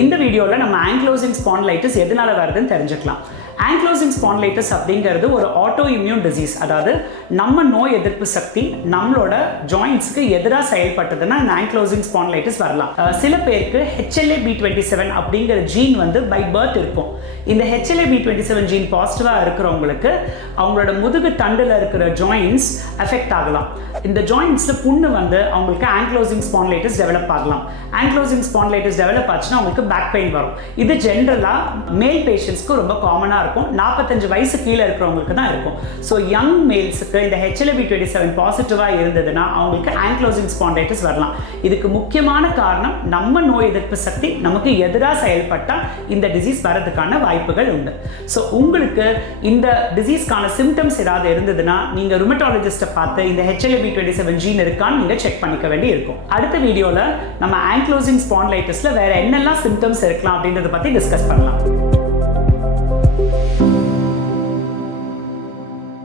இந்த வீடியோவில் நம்ம ஆங்க்லோசிங் ஸ்பாண்டிலைட்டிஸ் எதனால வருதுன்னு தெரிஞ்சுக்கலாம். ஆங்க்லோசிங் ஸ்பாண்டிலைட்டிஸ் அப்படிங்கிறது ஒரு ஆட்டோ இம்யூன் டிசீஸ். அதாவது நம்ம நோய் எதிர்ப்பு சக்தி நம்மளோட ஜாயின்ட்ஸ்க்கு எதிராக செயல்பட்டதுன்னா இந்த ஆங்க்லோசிங் ஸ்பாண்டிலைட்டிஸ் வரலாம். சில பேருக்கு HLA-B27 அப்படிங்கிற ஜீன் வந்து பை பர்த் இருக்கும். இந்த HLA-B27 ஜீன் பாசிட்டிவாக இருக்கிறவங்களுக்கு அவங்களோட முதுகு தண்டில் இருக்கிற ஜாயின்ட்ஸ் அஃபெக்ட் ஆகலாம். இந்த ஜாயின்ட்ஸில் புண்ணு வந்து அவங்களுக்கு ஆங்க்லோசிங் ஸ்பாண்டிலைட்டிஸ் டெவலப் ஆகலாம். ஆங்க்லோசிங் ஸ்பாண்டிலைட்டிஸ் டெவலப் ஆச்சுன்னா அவங்களுக்கு பேக் பெயின் வரும். இது ஜென்ரலாக மேல் பேஷண்ட்ஸ்க்கு ரொம்ப காமனாக இருக்கும். 45 வயசு கீழே இருக்கிறவங்களுக்கு தான் இருக்கும். ஸோ யங் மேல்ஸுக்கு இந்த HLA-B27 பாசிட்டிவாக இருந்ததுன்னா அவங்களுக்கு ஆங்க்லோசிங் ஸ்பாண்டிலைட்டிஸ் வரலாம். இதுக்கு முக்கியமான காரணம் நம்ம நோய் எதிர்ப்பு சக்தி நமக்கு எதிராக செயல்பட்டால் இந்த டிசீஸ் வரதுக்கான வாய்ப்புகள் உண்டு. ஸோ உங்களுக்கு இந்த டிசீஸ்க்கான சிம்டம்ஸ் ஏதாவது இருந்ததுன்னா நீங்கள் ருமட்டாலஜிஸ்ட்டை பார்த்து இந்த HLA-B27 ஜீன் இருக்கான்னு நீங்கள் செக் பண்ணிக்க வேண்டி இருக்கும். அடுத்த வீடியோவில் நம்ம ஆங்க்லோசிங் ஸ்பாண்டிலைட்டிஸில் வேற என்னெல்லாம் சிம்டம்ஸ் இருக்கலாம் அப்படின்றத பற்றி டிஸ்கஸ் பண்ணலாம்.